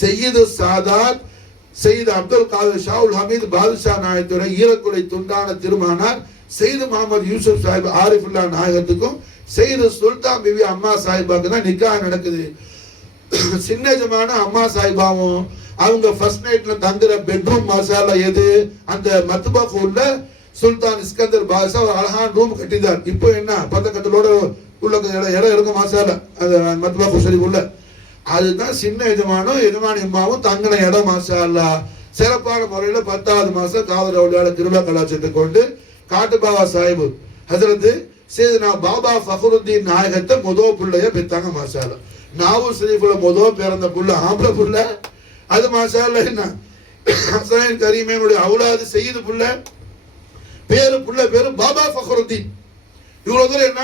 சையீது சாதாத் சையீத் அப்துல் காதர் ஷாவுல் ஹமீத் பாதுஷா நாயகத்துடைய ஈரக்குலை துண்டான திருமகனார் சையீத் முகமது யூசுப் சாஹிப் ஆரிஃபுல்லா நாயகத்துக்கும் சையீத் சுல்தான் பிபி அம்மா சாஹிபாக்கு தான் நிக்காஹ் நடக்குது. சின்ன ஜமான அம்மா சாஹிபாவும் அவங்க ஃபர்ஸ்ட் நைட்ல தங்குற பெட்ரூம் மசாலா எது அந்த மத்பஹ் உள்ள சுல்தான் இஸ்கந்தர் பாஷா ஒரு அழகான ரூம் கட்டிதார். இப்போ என்ன பத்தக்கத்தலோட உள்ள இடம் இருக்கும் மசாலா அந்த மத்பஹ் ஷரீஃப் உள்ள அதுதான் சின்ன எஜமான இம்மாவும் தங்கின இடம் மாஷா. சிறப்பான முறையில் 10வது மாசம் காதர் அவுலியால கிருபா கலாச்சாரத்தை கொண்டு காட்டு பாபா சாஹிப் ஹஜரத் சையதுனா பாபா ஃபக்ருத்தீன் நாயகத்தை முதல் புள்ளைய பெற்றாங்க மாஷா. நாகூர் ஷரீஃப்ல முதல் பிறந்த புள்ள ஆம்பளை புள்ள அது மாஷா. என்ன ஹசன் கரீமேனுடைய அவுலாது சையது புள்ள பேரு பாபா ஃபக்ருத்தீன். இவ்வளவு தூரம் என்ன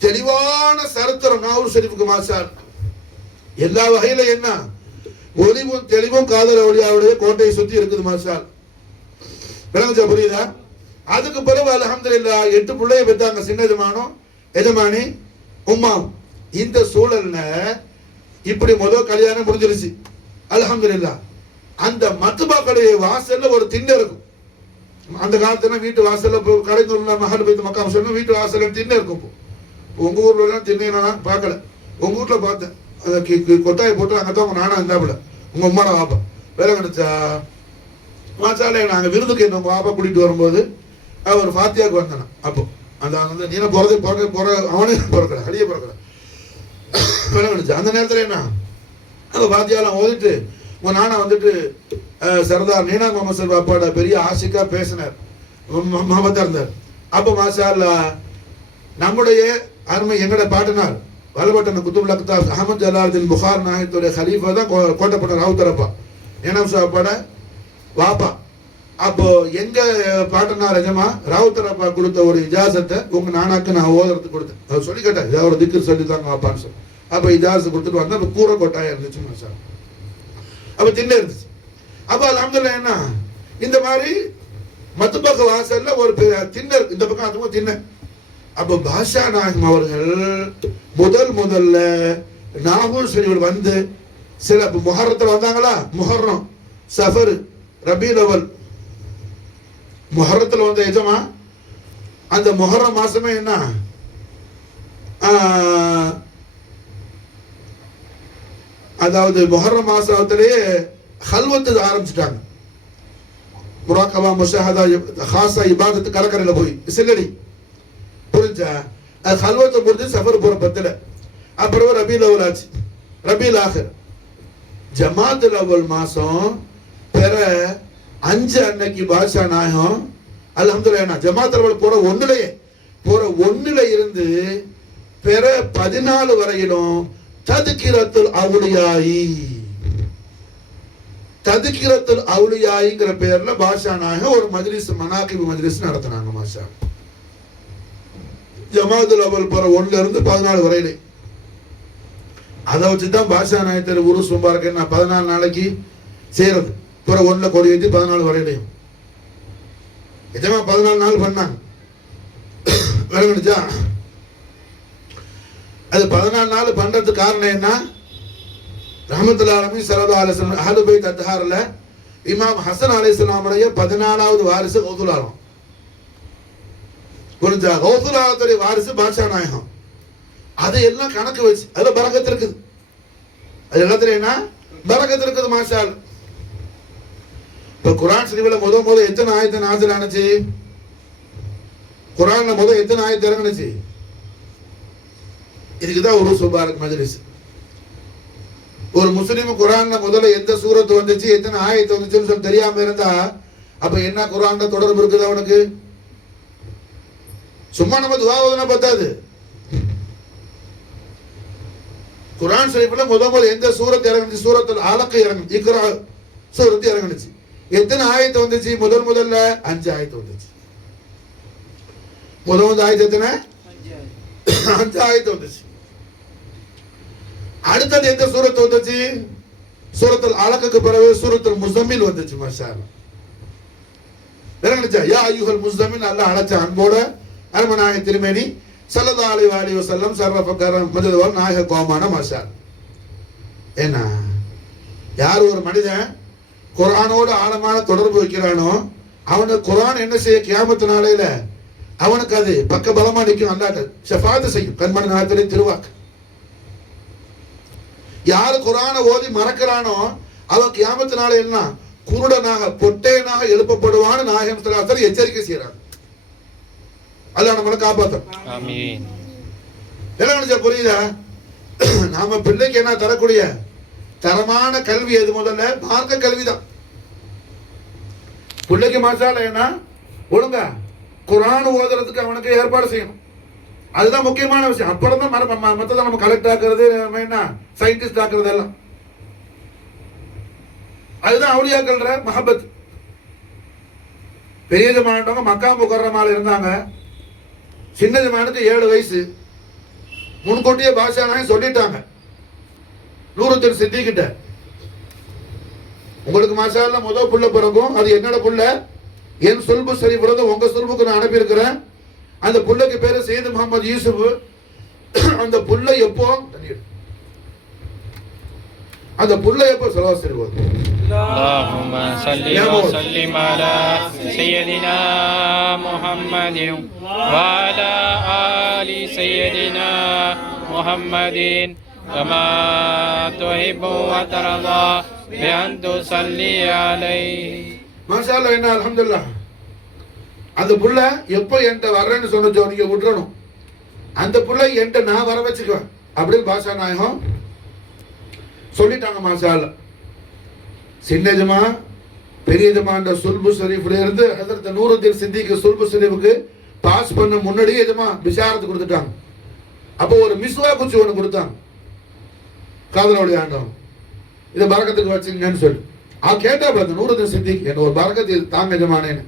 தெளிவான சரித்திரம் நாகூர் ஷரீஃபுக்கு மாஷா. எல்லா வகையில என்ன ஒளிவும் தெளிவும் காதல் ஒளியாவுடைய கோட்டையை சுத்தி இருக்குது மாஷால். விளங்குச்சா, புரியுதா? அதுக்கு பிறகு அல்ஹம்துலில்லாஹ் 8 பிள்ளைய பெற்றாங்க. சின்ன எஜமானி உம்மாவும். இந்த சூழல்ல இப்படி முதல் கல்யாணம் முடிஞ்சிருச்சு அல்ஹம்துலில்லாஹ். அந்த மத்துபா கடை வாசல்ல ஒரு திண்ணை இருக்கும். அந்த காலத்துல வீட்டு வாசல்ல கடைந்தூர்ல மஹல் பைத் மக்காம் சொன்ன வீட்டு வாசல்ல திண்ணை இருக்கும். உங்க ஊர்ல எல்லாம் திண்ணை நான் பார்க்கல, உங்க வீட்டுல பார்த்தேன். கொட்டாயை போட்டு அங்கதான் உங்க நானா இருந்தாப்புல, உங்க உம்மாட வாப்பா வேலை கிடைச்சா மாச்சாலே. நாங்க விருதுக்கு என்ன உங்க வாப்பா கூட்டிட்டு வரும்போது அவர் ஃபாத்தியாவுக்கு வந்தானே. அப்போ அந்த நீன பிறக்க அவனே பிறக்கல, அடியே பிறக்கல வேலை கிடைச்சா. அந்த நேரத்துல என்ன அந்த ஃபாத்தியாலாம் ஓதிட்டு உங்க நானா வந்துட்டு சர்தார் நீனா முகமது சார் பாப்பாட பெரிய ஆசிக்கா பேசினார், முகமதா இருந்தார். அப்போ மாஷா அல்லாஹ் நம்முடைய அருமை எங்கட பாட்டினார் வல்லபட்டன குத்துபுல் அக்தாப் அஹமத் ஜலாலுதீன் புகார் நாயகத்துடைய ஹலீஃபா தான் கோட்டப்பட்ட ராவுத்தரப்பா நீனாம் சாப்பாட வாப்பா. அப்போ எங்க பாட்டனார் எஜமா ராவுத்தரப்பா கொடுத்த ஒரு இஜாசத்தை உங்க நானாக்கு நான் ஓதுறதுக்கு கொடுத்தேன். அவர் சொல்லி கேட்டேன், இதை ஒரு திக்கு சொல்லி தாங்க வாப்பான்னு சொல்லி. அப்போ இஜாசத்தை கொடுத்துட்டு வந்தா அப்போ கூரை கொட்டாயா இருந்துச்சு மாஷா. அப்ப திண்ணை இருந்துச்சு. அப்ப அல்ஹம்துலில்லாஹ் என்ன இந்த மாதிரி மத்துபக்க வாசல்ல ஒரு திண்ணை இருக்கு, இந்த பக்கம் அதுவும் திண்ணை. அப்ப பாஷா நாயகம் அவர்கள் முதல்ல நாகூர் ஷரீஃப் வந்து சில முஹர்ரத்துல வந்தாங்களா, முஹர்ரம் சஃபர் ரபீல் அவல் முஹர்ரத்துல வந்த எஜமா. அந்த முஹர்ரம் மாசமே என்ன அதாவது முஹர்ரம் மாசத்திலேயே ஹல்வத்து ஆரம்பிச்சுட்டாங்க. முராக்கபா முஷாஹதா ஹாஸா இபாதத்து கலக்கரையில போய் சில்லடி புரிஞ்சா. அது ஹல்வத்தை முடிஞ்சு சஃபர் போற பத்துல அப்புறம் ரபீல் அவல் ஆச்சு. ரபீல் ஆஹிர் ஜமாத்துல் அவல் மாசம் பெற 5 அன்னைக்கு பாஷா நாயகம் அல்ஹம்துலில்லாஹ் ஜமாத்துல் அவல் போற ஒண்ணுல இருந்து பெற 14 வரையிலும் ததுக்கிரத்துல் அவுலியாயிங்கிற பேர்ல பாஷா நாயகம் ஒரு மஜ்லிஸ் மனாகிப் மஜ்லிஸ் நடத்தினாங்க மாஷா. ஜமாத்துல் அவல் போற 1ல இருந்து 14 வரையிலே. அதை வச்சுதான் பாஷா நாயகத்தில் உருஸ் முபாரக் என்ன 14 நாளைக்கு செய்யறது. பிற 1ல கொடி வச்சு 14 வரையிலையும் நிஜமா 14 நாள் பண்ணாங்க. விளங்குச்சா? அது 14 நாள் பண்றதுக்கு காரணம் என்ன? ரஹ்மத்துல்லாஹி அலைஹி ஸல்லல்லாஹு அலைஹி வஸல்லம் அஹ்லுல் பைத் அத்ஹார்ல இமாம் ஹசன் அலைஹிஸ்ஸலாம் உடைய 14வது வாரிசு கௌசுல் ஆலம். புரிஞ்சா? கௌசுல் ஆலத்துடைய வாரிசு பாஷா நாயகம். அது எல்லாம் கணக்கு வச்சு அதுல பரக்கத்து இருக்குது. அது எல்லாத்துல என்ன பரக்கத்து இருக்குது மாஷா அல்லாஹ். இப்ப குர்ஆன் ஷரீஃப்ல முதல் எத்தனை ஆயத்து நாஸில் ஆனச்சு? குர்ஆன்ல எத்தனை ஆயத்து இறங்குனுச்சு? இதுக்குதான் உருஸ் முபாரக் மஜ்லிஸ். ஒரு முஸ்லிம் குர்ஆன்ல முதல்ல எந்த சூரத்து வந்துச்சு, எத்தனை ஆயத்து வந்துச்சுன்னு சொல்லி தெரியாம இருந்தா அப்ப என்ன குர்ஆன்ல தொடர்பு இருக்குது அவனுக்கு? சும்மா நம்ம துஆ ஓதுனா பத்தாது. குர்ஆன் ஷரீஃப்ல முதல் எந்த சூரத் இறங்குச்சு? சூரத்துல் அலக் இறங்குச்சு, இக்ரா சூரத்து இறங்குச்சு. எத்தனை ஆயத்து வந்துச்சு? முதல்ல 5 ஆயத்து வந்துச்சு. முதல் ஆயத்து எத்தனை? 5 ஆயத்து வந்துச்சு. அடுத்தது எந்த சூரத் வந்துச்சு? சூரத்துல் அலக்குக்கு பிறகு சூரத்துல் முஸம்மில் வந்துச்சு மாஷா அல்லாஹ். இறங்குச்சா? யா அய்யுஹல் முஸம்மில் அல்லாஹ் அழைச்ச அன்போட அருமநாயக திருமேனி ஸல்லல்லாஹு அலைஹி வஸல்லம் சர்வஃபக்கர மஜ்துவல் நாயக கோமான மாஷா அல்லாஹ். என்ன யார் ஒரு மனிதன் குர்ஆனோட ஆழமான தொடர்பு வைக்கிறானோ அவனுக்கு குர்ஆன் என்ன செய்ய கியாமத் நாளையில அவனுக்கு அது பக்க பலமா நிற்கும். அல்லாஹ் ஷஃபாஅத் செய்யும். கண்மணி நாயகத்தின் திருவாக்கு. யாரு குர்ஆனை ஓதி மறக்கிறானோ அவன் கியாமத் நாளை என்ன குருடனாக பொட்டையனாக எழுப்பப்படுவான்னு நாயகம் ஸல்லல்லாஹு அலைஹி வஸல்லம் எச்சரிக்கை செய்யறாங்க. அல்லாஹ் நம்மளை காப்பாற்றும். ஆமீன். எல்லாம் புரியுதா? நாம பிள்ளைக்கு என்ன தரக்கூடிய தரமான கல்வி எது? முதல்ல மார்க்க கல்விதான். பிள்ளைக்கு மாசால என்ன ஒழுங்கா குர்ஆன் ஓதுறதுக்கு அவனுக்கு ஏற்பாடு செய்யணும். அதுதான் முக்கியமான விஷயம். அப்புறம் தான் மற்றதான் நம்ம கலெக்டர் ஆக்குறது, என்ன சயின்டிஸ்ட் ஆக்குறது எல்லாம். அதுதான் அவுலியாக்கள்ற மஹபத். பெரிய ஜமானவங்க மக்கா முகர்ரமால இருந்தாங்க. சின்ன ஜமானுக்கு 7 வயசு. முன்கூட்டியே பாஷா நாயகம் சொல்லிட்டாங்க நூறுத்தர் சித்திக்கிட்ட, உங்களுக்கு மாஷா அல்லாஹ் முதல் புள்ள பிறக்கும். அது என்னோட புள்ள, என் சொல்பு ஷரீஃப்ல உங்க சொல்புக்கு நான் அனுப்பி இருக்கிறேன். அந்த புள்ளைக்கு பேரு சையது முகமது யூசுப். அந்த புள்ள எப்போ ஸல்லல்லாஹு அலைஹி வஸல்லம் اللهم صل وسلم على سيدنا محمد وعلى آل سيدنا محمد كما تحب وترضى بأن تصلي عليه. மாஷா அல்லாஹ். என்ன அல்ஹம்துலில்லாஹ். அந்த புள்ள எப்போ என்கிட்ட வர்றேன்னு சொன்னச்சோ நீங்க விட்டுறணும். அந்த புள்ள என்கிட்ட நான் வர வச்சுக்குவேன் அப்படின்னு பாஷா நாயகம் சொல்லிட்டாங்க. மாஷா அல்லாஹ். சின்ன ஜமா பெரிய ஜமான்ற சுல்பு ஷரீஃப்ல இருந்து ஹஜ்ரத் நூருத்தீன் சித்திக் சுல்பு ஷரீஃபுக்கு பாஸ் பண்ண முன்னாடியே ஜமா பிஷாரத் கொடுத்துட்டாங்க. அப்போ ஒரு மிஸ்வா குச்சி ஒன்று கொடுத்தாங்க. காதலோடைய ஆண்டவன் இதை பரக்கத்துக்கு வச்சுங்கன்னு சொல்லி கேட்டா நூருத்தீன் சித்திக் என்ன ஒரு பரக்கத்தை தாங்க ஜமானேன்னு